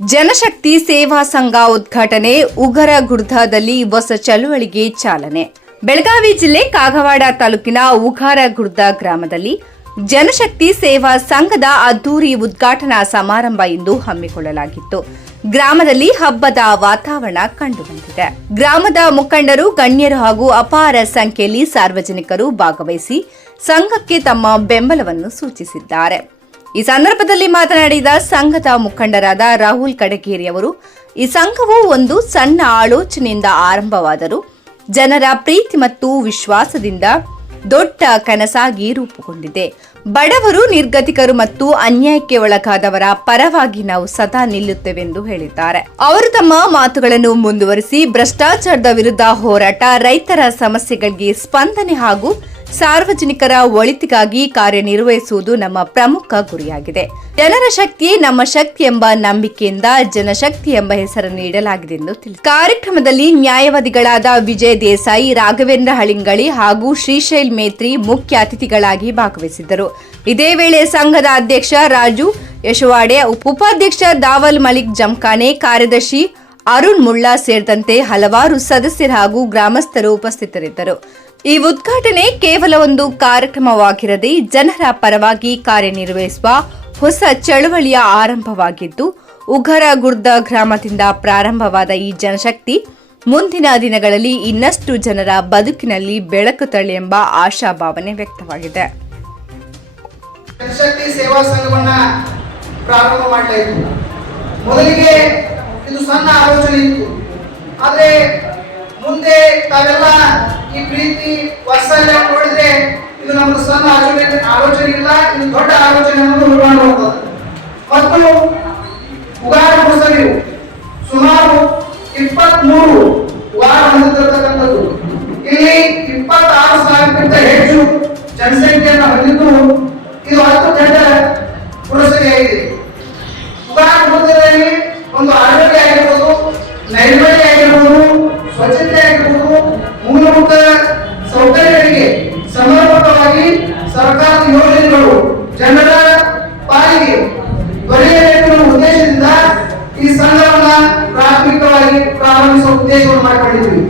ಜನಶಕ್ತಿ ಸೇವಾ ಸಂಘ ಉದ್ಘಾಟನೆ, ಉಗರಗುಡ್ದದಲ್ಲಿ ಹೊಸ ಚಳುವಳಿಗೆ ಚಾಲನೆ. ಬೆಳಗಾವಿ ಜಿಲ್ಲೆ ಕಾಗವಾಡ ತಾಲೂಕಿನ ಉಗರಗುಡ್ದ ಗ್ರಾಮದಲ್ಲಿ ಜನಶಕ್ತಿ ಸೇವಾ ಸಂಘದ ಅದ್ದೂರಿ ಉದ್ಘಾಟನಾ ಸಮಾರಂಭ ಇಂದು ಹಮ್ಮಿಕೊಳ್ಳಲಾಗಿತ್ತು. ಗ್ರಾಮದಲ್ಲಿ ಹಬ್ಬದ ವಾತಾವರಣ ಕಂಡುಬಂದಿದೆ. ಗ್ರಾಮದ ಮುಖಂಡರು, ಗಣ್ಯರು ಹಾಗೂ ಅಪಾರ ಸಂಖ್ಯೆಯಲ್ಲಿ ಸಾರ್ವಜನಿಕರು ಭಾಗವಹಿಸಿ ಸಂಘಕ್ಕೆ ತಮ್ಮ ಬೆಂಬಲವನ್ನು ಸೂಚಿಸಿದ್ದಾರೆ. ಈ ಸಂದರ್ಭದಲ್ಲಿ ಮಾತನಾಡಿದ ಸಂಘದ ಮುಖಂಡರಾದ ರಾಹುಲ್ ಕಡಗೇರಿ ಅವರು, ಈ ಸಂಘವು ಒಂದು ಸಣ್ಣ ಆಲೋಚನೆಯಿಂದ ಆರಂಭವಾದರೂ ಜನರ ಪ್ರೀತಿ ಮತ್ತು ವಿಶ್ವಾಸದಿಂದ ದೊಡ್ಡ ಕನಸಾಗಿ ರೂಪುಗೊಂಡಿದೆ. ಬಡವರು, ನಿರ್ಗತಿಕರು ಮತ್ತು ಅನ್ಯಾಯಕ್ಕೆ ಒಳಗಾದವರ ಪರವಾಗಿ ನಾವು ಸದಾ ನಿಲ್ಲುತ್ತೇವೆಂದು ಹೇಳಿದ್ದಾರೆ. ಅವರು ತಮ್ಮ ಮಾತುಗಳನ್ನು ಮುಂದುವರಿಸಿ, ಭ್ರಷ್ಟಾಚಾರದ ವಿರುದ್ಧ ಹೋರಾಟ, ರೈತರ ಸಮಸ್ಯೆಗಳಿಗೆ ಸ್ಪಂದನೆ ಹಾಗೂ ಸಾರ್ವಜನಿಕರ ಒಳಿತಿಗಾಗಿ ಕಾರ್ಯನಿರ್ವಹಿಸುವುದು ನಮ್ಮ ಪ್ರಮುಖ ಗುರಿಯಾಗಿದೆ. ಜನರ ಶಕ್ತಿಯೇ ನಮ್ಮ ಶಕ್ತಿ ಎಂಬ ನಂಬಿಕೆಯಿಂದ ಜನಶಕ್ತಿ ಎಂಬ ಹೆಸರನ್ನು ನೀಡಲಾಗಿದೆ ಎಂದು ತಿಳಿಸಿದರು. ಕಾರ್ಯಕ್ರಮದಲ್ಲಿ ನ್ಯಾಯವಾದಿಗಳಾದ ವಿಜಯ್ ದೇಸಾಯಿ, ರಾಘವೇಂದ್ರ ಹಳಿಂಗಳಿ ಹಾಗೂ ಶ್ರೀಶೈಲ್ ಮೇತ್ರಿ ಮುಖ್ಯ ಅತಿಥಿಗಳಾಗಿ ಭಾಗವಹಿಸಿದ್ದರು. ಇದೇ ವೇಳೆ ಸಂಘದ ಅಧ್ಯಕ್ಷ ರಾಜು ಯಶವಾಡೆ, ಉಪಾಧ್ಯಕ್ಷ ದಾವಲ್ ಮಲಿಕ್ ಜಮ್ಖಾನೆ, ಕಾರ್ಯದರ್ಶಿ ಅರುಣ್ ಮುಳ್ಳಾ ಸೇರಿದಂತೆ ಹಲವಾರು ಸದಸ್ಯರು ಹಾಗೂ ಗ್ರಾಮಸ್ಥರು ಉಪಸ್ಥಿತರಿದ್ದರು. ಈ ಉದ್ಘಾಟನೆ ಕೇವಲ ಒಂದು ಕಾರ್ಯಕ್ರಮವಾಗಿರದೆ ಜನರ ಪರವಾಗಿ ಕಾರ್ಯನಿರ್ವಹಿಸುವ ಹೊಸ ಚಳವಳಿಯ ಆರಂಭವಾಗಿದ್ದು, ಉಗರಗುಡ್ದ ಗ್ರಾಮದಿಂದ ಪ್ರಾರಂಭವಾದ ಈ ಜನಶಕ್ತಿ ಮುಂದಿನ ದಿನಗಳಲ್ಲಿ ಇನ್ನಷ್ಟು ಜನರ ಬದುಕಿನಲ್ಲಿ ಬೆಳಕು ತರಲಿ ಎಂಬ ಆಶಾಭಾವನೆ ವ್ಯಕ್ತವಾಗಿದೆ. ಜನಶಕ್ತಿ ಸೇವಾ ಸಂಘವನ್ನ ಪ್ರಾರಂಭ ಮಾಡಲಾಯಿತು. ಮೊದಲಿಗೆ ಇದು ಸಣ್ಣ ಆಲೋಚನೆ ಇತ್ತು, ಆದ್ರೆ ಮುಂದೆ ತಾವೆಲ್ಲ ಈ ಪ್ರೀತಿ ವಾತ್ಸಲ್ಯ ನೋಡಿದ್ರೆ ಇದು ನಮ್ದು ಸಣ್ಣ ಆಲೋಚನೆ ಇಲ್ಲ, ಇದು ದೊಡ್ಡ ಆಲೋಚನೆ ಉಳ್ಕೊಂಡು ಹೋಗ್ತದೆ. ಮತ್ತು ಉಗಾರ ಮುಸಲಿವು ಸುಮಾರು 23 ವಾರ ಹೊಂದಿರತಕ್ಕಂಥದ್ದು. ಇಲ್ಲಿ 26,000ಕ್ಕಿಂತ ಹೆಚ್ಚು ಜನಸಂಖ್ಯೆಯನ್ನು ಹೊಂದಿದ್ದು ಇದು 10 ಜನರ ಪುರಸಭೆಯಾಗಿದೆ. ಉಗಾರ ಮುಸದಲ್ಲಿ ಒಂದು ಆರೋಗ್ಯ ಆಗಿರ್ಬೋದು, ನೈರ್ಮಲ್ಯ ಆಗಿರ್ಬೋದು, ಸ್ವಚ್ಛತೆ ಆಗಿರ್ಬೋದು, ಮೂಲಭೂತ ಸೌಕರ್ಯಗಳಿಗೆ ಸಮರ್ಪಕವಾಗಿ ಸರ್ಕಾರದ ಯೋಜನೆಗಳು ಜನರ ಪಾಲಿಗೆ ದೊರೆಯಬೇಕೆಂಬ ಉದ್ದೇಶದಿಂದ ಈ ಸಂಘವನ್ನ ಪ್ರಾಥಮಿಕವಾಗಿ ಪ್ರಾರಂಭಿಸುವ ಉದ್ದೇಶವನ್ನು ಮಾಡಿಕೊಂಡಿದ್ವಿ.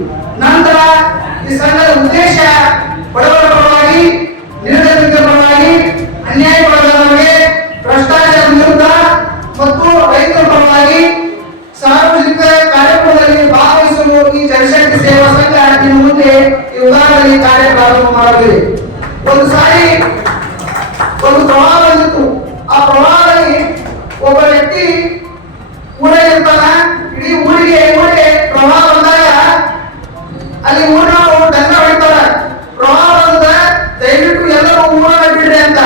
ನಂತರ ಈ ಸಂಘದ ಉದ್ದೇಶ ಬಡವರ ಪರವಾಗಿ, ನಿರ್ಗತಿಕರ ಪರವಾಗಿ, ಅನ್ಯಾಯಕ್ಕೊಳಗಾದವರಿಗೆ, ಭ್ರಷ್ಟಾಚಾರ ವಿರುದ್ಧ ಮತ್ತು ರೈತರ ಪರವಾಗಿ ಸಾರ್ವಜನಿಕ ಕಾರ್ಯಕ್ರಮದಲ್ಲಿ ಭಾಗವಹಿಸಲು ಈ ಜನಶಕ್ತಿ ಸೇವಾ ಸಂಘ ಇನ್ನು ಮುಂದೆ ಈ ಉದಾಹರಣೆ ಕಾರ್ಯ ಪ್ರಾರಂಭ ಮಾಡಲಿದೆ. ಒಂದು ಸಾರಿ ಒಂದು ಪ್ರವಾಹ ಬಂದಿತ್ತು. ಆ ಪ್ರವಾಹದಲ್ಲಿ ಒಬ್ಬ ವ್ಯಕ್ತಿ ಊರಲ್ಲಿರ್ತಾನ. ಇಡೀ ಊರಿಗೆ ಪ್ರವಾಹ ಬಂದಾಗ ಅಲ್ಲಿ ಊರಿನವರು ದಂಡ ಹೊಡಿತಾರ, ಪ್ರವಾಹ ಬಂದ ದಯವಿಟ್ಟು ಎಲ್ಲರೂ ಊರನ್ನ ಬಿಡ್ರಿ ಅಂತ.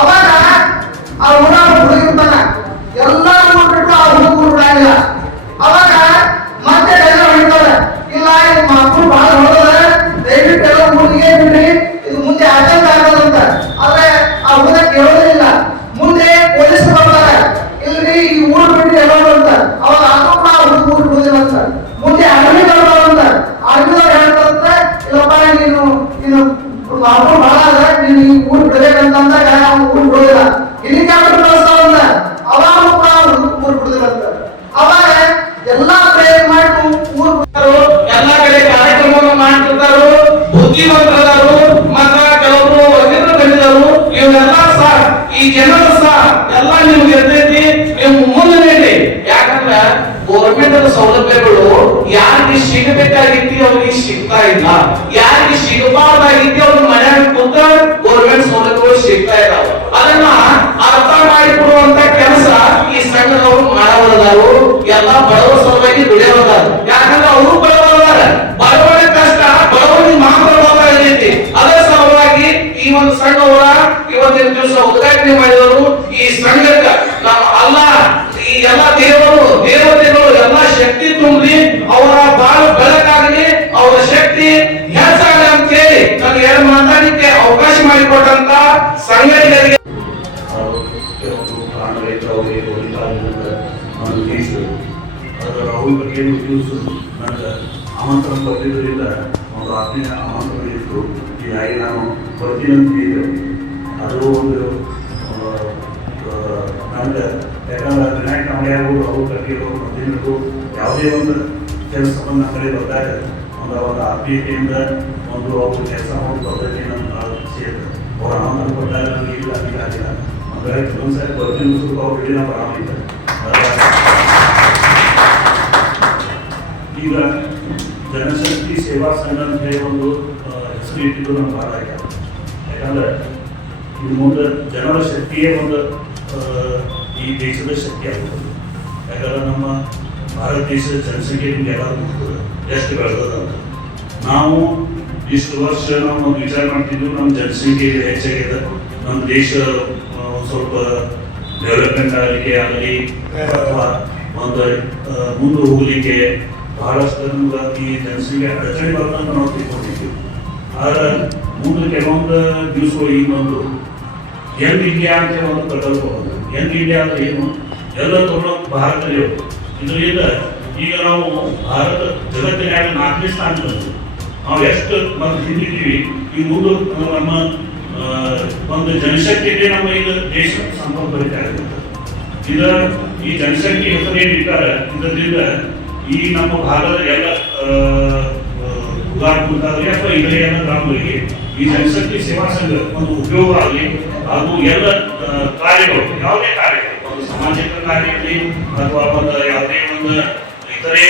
ಅವಾಗ ಆ ಊರನ್ನು ಹುಡುಗಿರ್ತಾನ, ಎಲ್ಲರೂ ಬಿಟ್ಟು ಆ ಹುಡುಗರು ಬಿಡಂಗಿಲ್ಲ. ಅವಾಗ ಮತ್ತೆ ದಂಡ ಹೊಡಿತಾರ, ಇಲ್ಲ ಇದು ಮಕ್ಕಳು ಬಹಳ ಹೊಡೆದ, ದಯವಿಟ್ಟು ಎಲ್ಲ ಊರಿಗೆ ಬಿಡ್ರಿ, ಇದು ಮುಂದೆ ಆತಂಕ ಆಗೋದಂತ. ಆದ್ರೆ ಆ ಹುಡುಗ ಕೇಳೋದಿಲ್ಲ. ಮುಂದೆ ಪೊಲೀಸರು ಬರ್ತಾರೆ, ಇಲ್ರಿ ಈ ಊರು ಬಿಟ್ಟು ಎಲ್ಲರೂ ಅಂತ. ಅವಾಗ ಆತಂಕ ಆ ಹುಡುಗ ಊರು ಬಿಡುದಿಲ್ಲ ಅಂತ. ಮುಂದೆ ಅಡವಿ ಬರ್ತಾರಂತ, ಅಡವಿದವ್ರು ಹೇಳ್ತಾರಂತ, ಇಲ್ಲಪ್ಪ ನೀನು ಮಕ್ಕಳು ಬಹಳ ಅದ, ನೀನು ಈ ಊರು ಬಿಡಬೇಕಂತ ಅಂದಾಗ ಅವ್ನು ಊರು ಬಿಡೋದಿಲ್ಲ. ಹೆಲಿಕಾಪ್ಟರ್ ಕಳಿಸ್ತಾವಂತ, ಅವಾಗ ಊರು ಬಿಡುದಿಲ್ಲ ಅಂತ. ಅವಾಗ ಎಲ್ಲಾ ಪ್ರಯತ್ನ ಮಾಡಿ ಊರು ಬಿಡ್ತಾರೋ, ಎಲ್ಲಾ ಕಡೆ ಕಾರ್ಯಕ್ರಮವನ್ನು ಮಾಡ್ತಿರ್ತಾರೋ, ಬುದ್ಧಿವಂತರಾದರು ಮಾತ್ರ ಕೆಲವರು ವಕೀಲರು ಬಂದಿದ್ದಾರೆ. ಇವರೆಲ್ಲ ಸಹ ಈ ಜನರು ಸಹ ಎಲ್ಲ ನಿಮ್ಗೆ ಇರ್ತೈತಿ, ನೀವು ಮುಂದೆ ನೀಡಿ. ಯಾಕಂದ್ರೆ ಗೌರ್ಮೆಂಟ್ ಸೌಲಭ್ಯಗಳು ಯಾರಿಗೆ ಸಿಗಬೇಕಾಗಿತ್ತು ಅವ್ರಿಗೆ ಸಿಗ್ತಾ ಇಲ್ಲ, ಯಾರಿಗೆ ಸಿಗಬಾರ್ದಾಗಿತ್ತು ಅವ್ರ ಮನೆಯಾಗ ಕೂತ ಗೌರ್ಮೆಂಟ್ ಸೌಲಭ್ಯಗಳು ಸಿಗ್ತಾ ಇದ್ದಾವೆ. ಅದನ್ನ ಅರ್ಥ ಮಾಡಿಕೊಡುವಂತ ಕೆಲಸ ಈ ಸಂಘದವರು ಮಾಡಬಲ್ಲರು. ಎಲ್ಲ ಬಡವರ ಸಲುವಾಗಿ ದುಡಿಯೋದಾರ. ಯಾಕಂದ್ರೆ ಅವರು ಬಡವರ, ಬಡವರ ಕಷ್ಟ ಬಡವರಿಗೆ ಮಾತ್ರ ಇರ್ತೈತಿ. ಅದರ ಸಲುವಾಗಿ ಈ ಒಂದು ಸಂಘವರ ಇವತ್ತಿನ ದಿವಸ ಉದ್ಘಾಟನೆ ಮಾಡಿದವರು. ಈ ಸಂಘಕ್ಕೆ ನಮ್ಮ ಅಲ್ಲ ಈ ಎಲ್ಲ ದೇವರು ದೇವತೆಗಳು ಎಲ್ಲ ಶಕ್ತಿ ತುಂಬಿ ಅವರ ಬಾಳು ಬೆಳಕಾಗಲಿ, ಅವರ ಶಕ್ತಿ ಹೆಚ್ಚಾಗಲಿ ಅಂತ ಹೇಳಿ ನನಗೆ ಎರಡು ಮಾತಾಡಲಿಕ್ಕೆ ಅವಕಾಶ ಮಾಡಿಕೊಟ್ಟಂತ ಸಂಘಟನೆಗಳಿಗೆ ರಾಹುಲ್ ಬಗ್ಗೆ ನನಗೆ ಆಮಂತ್ರಣ ಬರೆದಿದ್ದರಿಂದ ಒಂದು ಆತ್ಮೀಯ ಆಮಂತ್ರಣ ಇತ್ತು. ಹೀಗಾಗಿ ನಾನು ಬರ್ತೀನಿ ಅಂತ ಹೇಳಿದೆ. ಅದು ಒಂದು ನನಗೆ ಯಾಕಂದ್ರೆ ನಾಯಕ ಮಳೆಯಾಗುವುದು ಅವರು ಕಟ್ಟಿರೋರು ಮಧ್ಯಮರು ಯಾವುದೇ ಒಂದು ಕೆಲಸ ಸಂಬಂಧ ಕಡೆ ಬಂದಾಗ ಒಂದು ಆತ್ಮೀಯತೆಯಿಂದ ಒಂದು ಅವರು ಕೆಲಸ ಮಾಡೋ ಪದ್ಧತಿಯನ್ನು ಸೇರ್ತದೆ ಅವ್ರ ಆನಂದ ಕೊಟ್ಟಾಗ ನಮಗೆ ಇಲ್ಲ ಆಗಿಲ್ಲ ಅಂದರೆ ಒಂದ್ಸರಿ ಬರ್ತೀನಿ ಸುಖ ಅವ್ರು ಹಿಡಿದ ಪ್ರಾರಂಭಿಕ ಈಗ ಜನಶಕ್ತಿ ಸೇವಾ ಸಂಘ ಅಂತ ಹೇಳಿ ಒಂದು ಹೆಸರು ಇಟ್ಟಿದ್ದು ನಮ್ಗೆ ಭಾಳ ಆಗ್ಯಾವ. ಯಾಕಂದ್ರೆ ಇದು ಮುಂದೆ ಜನರ ಶಕ್ತಿಯೇ ಒಂದು ಈ ದೇಶದ ಶಕ್ತಿ ಆಗುತ್ತದೆ. ಯಾಕಂದ್ರೆ ನಮ್ಮ ಭಾರತ ದೇಶದ ಜನಸಂಖ್ಯೆ ನಿಮಗೆಲ್ಲ ಗೊತ್ತಿದೆ ಎಷ್ಟು ಬೆಳೆದ ಅಂತ. ನಾವು ಇಷ್ಟು ವರ್ಷ ನಾವು ಒಂದು ವಿಚಾರ ಮಾಡ್ತಿದ್ವಿ, ನಮ್ಮ ಜನಸಂಖ್ಯೆ ಹೆಚ್ಚಾಗಿದೆ, ನಮ್ಮ ದೇಶ ಸ್ವಲ್ಪ ಡೆವಲಪ್ಮೆಂಟ್ ಆಗಲಿಕ್ಕೆ ಆಗಲಿ ಅಥವಾ ಒಂದು ಮುಂದೆ ಹೋಗಲಿಕ್ಕೆ ಬಹಳಷ್ಟು ಈ ಜನಸಂಖ್ಯೆ ಅಡಚಣೆ ಬರ್ತಂತ ನಾವು ತಿಳ್ಕೊಂಡಿದ್ದೀವಿ. ಆದ್ರೆ ಮುಂದೆ ಕೆಲವೊಂದು ದಿವಸಗಳು ಇನ್ನೊಂದು ಯಂಗ್ ಇಂಡಿಯಾ ಅಂತ ಒಂದು ಪ್ರಕಲ್ಪ ಬಂದು, ಯಂಗ್ ಇಂಡಿಯಾ ಅಂದ್ರೆ ಏನು, ಎಲ್ಲ ತೊಗೊಂಡು ಭಾರತದಲ್ಲಿ ಹೋಗ್ತದೆ. ಇದರಿಂದ ಈಗ ನಾವು ಭಾರತ ಜಗತ್ತಿನಾಗ 4ನೇ ಸ್ಥಾನ ಬಂದು ನಾವು ಎಷ್ಟು ಒಂದು ಹಿಂದಿದ್ದೀವಿ. ಈ ಮುಂದೆ ನಮ್ಮ ಒಂದು ಜನಶಕ್ತಿಗೆ ನಮ್ಮ ಈಗ ದೇಶ ಸಂಪರ್ಕ ಇದ ಈ ಜನಸಂಖ್ಯೆ ಹೆಸರೇನು ಇಟ್ಟಾರೆ, ಇದರಿಂದ ಈ ನಮ್ಮ ಭಾಗದ ಎಲ್ಲ ಉದಾಹರಣೆ ಅಥವಾ ಇತರ ಎಲ್ಲ ಗ್ರಾಮಗಳಿಗೆ ಈ ಜನಶಕ್ತಿ ಸೇವಾ ಸಂಘ ಒಂದು ಉಪಯೋಗ ಆಗಲಿ. ಹಾಗೂ ಎಲ್ಲ ಕಾರ್ಯಗಳು, ಯಾವುದೇ ಕಾರ್ಯಗಳು, ಒಂದು ಸಾಮಾಜಿಕ ಕಾರ್ಯ ಇರಲಿ ಅಥವಾ ಒಂದು ಯಾವುದೇ ಒಂದು ಇತರೆ